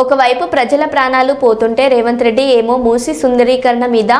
ఒకవైపు ప్రజల ప్రాణాలు పోతుంటే రేవంత్ రెడ్డి ఏమో మూసి సుందరీకరణ మీద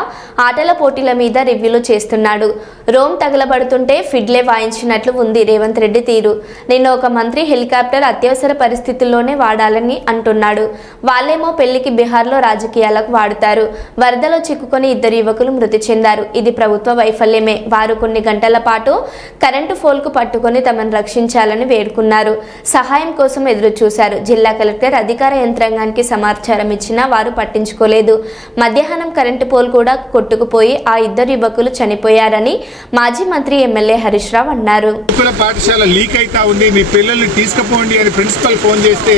ఆటల పోటీల మీద రివ్యూలు చేస్తున్నాడు. రోమ్ తగలబడుతుంటే ఫిడ్లే వాయించినట్లు ఉంది రేవంత్ రెడ్డి తీరు. నిన్న ఒక మంత్రి హెలికాప్టర్ అత్యవసర పరిస్థితుల్లోనే వాడాలని అంటున్నాడు. వాళ్ళేమో పెళ్ళికి బీహార్లో రాజకీయాలకు వాడుతారు. వరదలో చిక్కుకొని ఇద్దరు యువకులు మృతి చెందారు. ఇది ప్రభుత్వ వైఫల్యమే. వారు కొన్ని గంటల పాటు కరెంటు ఫోల్కు పట్టుకొని తమను రక్షించాలని వేడుకున్నారు. సహాయం కోసం ఎదురు చూశారు జిల్లా కలెక్టర్ అధికార యంత్రాంగానికి సమాచారం ఇచ్చినా వారు పట్టించుకోలేదు. మధ్యాహ్నం కరెంటు పోల్ కూడా కొట్టుకుపోయి ఆ ఇద్దరు యువకులు చనిపోయారని మాజీ మంత్రి ఎమ్మెల్యే హరీష్ రావు అన్నారు. పాఠశాల లీక్ అయితా ఉంది మీ పిల్లల్ని తీసుకుపోండి అని ప్రిన్సిపల్ ఫోన్ చేస్తే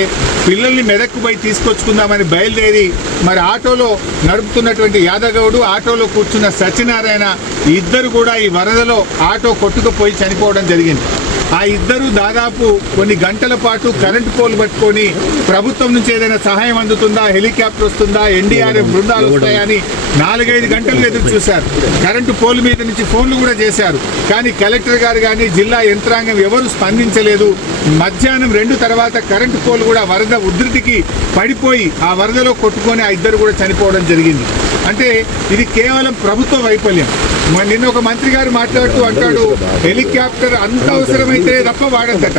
పిల్లల్ని మెదక్కు పోయి తీసుకొచ్చుకుందామని బయలుదేరి మరి ఆటోలో నడుపుతున్నటువంటి యాదగౌడు ఆటోలో కూర్చున్న సత్యనారాయణ ఇద్దరు కూడా ఈ వరదలో ఆటో కొట్టుకుపోయి చనిపోవడం జరిగింది. ఆ ఇద్దరు దాదాపు కొన్ని గంటల పాటు కరెంటు పోల్ పట్టుకొని ప్రభుత్వం నుంచి ఏదైనా సహాయం అందుతుందా? హెలికాప్టర్ వస్తుందా? ఎన్డీఆర్ఎఫ్ బృందాలు వస్తాయని నాలుగైదు గంటలు ఎదురు చూశారు. కరెంటు పోల్ మీద నుంచి ఫోన్లు కూడా చేశారు. కానీ కలెక్టర్ గారు కానీ జిల్లా యంత్రాంగం ఎవరు స్పందించలేదు. మధ్యాహ్నం రెండు తర్వాత కరెంటు పోల్ కూడా వరద ఉధృతికి పడిపోయి ఆ వరదలో కొట్టుకొని ఆ ఇద్దరు కూడా చనిపోవడం జరిగింది. అంటే ఇది కేవలం ప్రభుత్వ వైఫల్యం. నిన్న ఒక మంత్రి గారు మాట్లాడుతూ అంటాడు హెలికాప్టర్ అంత అవసరమైతే తప్ప వాడద్దట.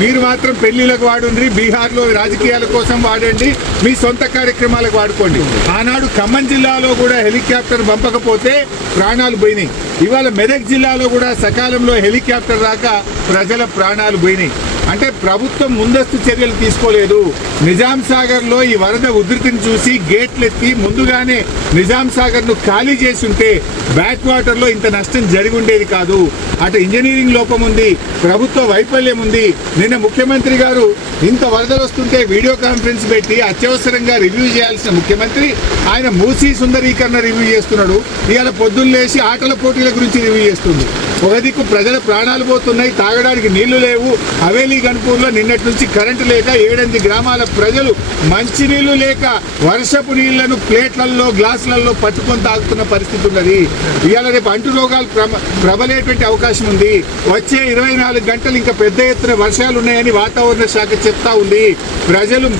మీరు మాత్రం పెళ్ళిలకు వాడుండ్రి బీహార్లో రాజకీయాల కోసం వాడండి మీ సొంత కార్యక్రమాలకు వాడుకోండి. ఆనాడు ఖమ్మం జిల్లాలో కూడా హెలికాప్టర్ పంపకపోతే ప్రాణాలు పోయినాయి. ఇవాళ మెదక్ జిల్లాలో కూడా సకాలంలో హెలికాప్టర్ రాక ప్రజల ప్రాణాలు పోయినాయి. అంటే ప్రభుత్వం ముందస్తు చర్యలు తీసుకోలేదు. నిజాం సాగర్లో ఈ వరద ఉధృతిని చూసి గేట్లు ఎత్తి ముందుగానే నిజాం సాగర్ను ఖాళీ చేసి ఉంటే బ్యాక్ వాటర్లో ఇంత నష్టం జరిగి ఉండేది కాదు. అటు ఇంజనీరింగ్ లోపం ఉంది ప్రభుత్వ వైఫల్యం ఉంది. నిన్న ముఖ్యమంత్రి గారు ఇంత వరదలు వస్తుంటే వీడియో కాన్ఫరెన్స్ పెట్టి అత్యవసరంగా రివ్యూ చేయాల్సిన ముఖ్యమంత్రి ఆయన మూసీ సుందరీకరణ రివ్యూ చేస్తున్నాడు. ఇవాళ పొద్దున్న లేచి ఆటల పోటీల గురించి రివ్యూ చేస్తుంది ఒక దిక్కు ప్రజల ప్రాణాలు పోతున్నాయి తాగడానికి నీళ్ళు లేవు హవేలీ గన్పూర్లో నిన్నటి నుంచి కరెంటు లేక ఏడెనిమిది గ్రామాల ప్రజలు మంచినీళ్ళు లేక వర్షపు నీళ్ళను ప్లేట్లలో గ్లాసులలో పట్టుకొని తాగుతున్న పరిస్థితి ఉన్నది. ఇవాళ రేపు అంటు రోగాలు ప్రబలేటువంటి అవకాశం ఉంది. వచ్చే ఇరవై నాలుగు గంటలు ఇంకా పెద్ద ఎత్తున వర్షాలు ఉన్నాయని వాతావరణ శాఖ చెప్తా ఉంది. ప్రజలు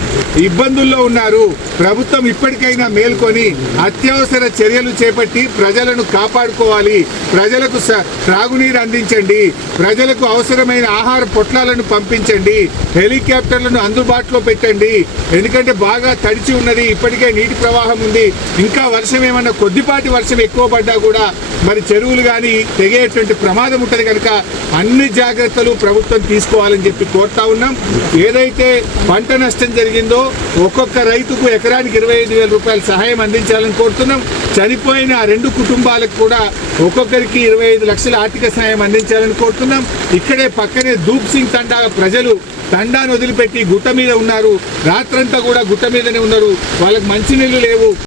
ఇబ్బందుల్లో ఉన్నారు. ప్రభుత్వం ఇప్పటికైనా మేల్కొని అత్యవసర చర్యలు చేపట్టి ప్రజలను కాపాడుకోవాలి. ప్రజలకు త్రాగునీరు అందించండి. ప్రజలకు అవసరమైన ఆహార పొట్లాలను పంపించండి. హెలికాప్టర్లను అందుబాటులో పెట్టండి. ఎందుకంటే బాగా తడిచి ఉన్నది ఇప్పటికే నీటి ప్రవాహం ఉంది. ఇంకా వర్షం ఏమన్నా కొద్దిపాటి వర్షం ఎక్కువ పడ్డా కూడా మరి చెరువులు కానీ తెగేటువంటి ప్రమాదం ఉంటుంది కనుక అన్ని జాగ్రత్తలు ప్రభుత్వం తీసుకోవాలని చెప్పి కోరుతా ఉన్నాం. ఏదైతే పంట నష్టం జరిగిందో ఒక్కొక్క రైతుకు ఎకరానికి ఇరవై ఐదు వేల రూపాయల సహాయం అందించాలని కోరుతున్నాం. చనిపోయిన ఆ రెండు కుటుంబాలకు కూడా ఒక్కొక్కరికి ఇరవై ఐదు లక్షల ఆర్థిక సహాయం అందించాలని కోరుతున్నాం. ఇక్కడే పక్కనే దూప్ సింగ్ తండా ప్రజలు తండాను వదిలిపెట్టి గుట్ట మీద ఉన్నారు. రాత్రంతా కూడా గుట్ట మీదనే ఉన్నారు. వాళ్ళకి మంచినీళ్ళు లేవు.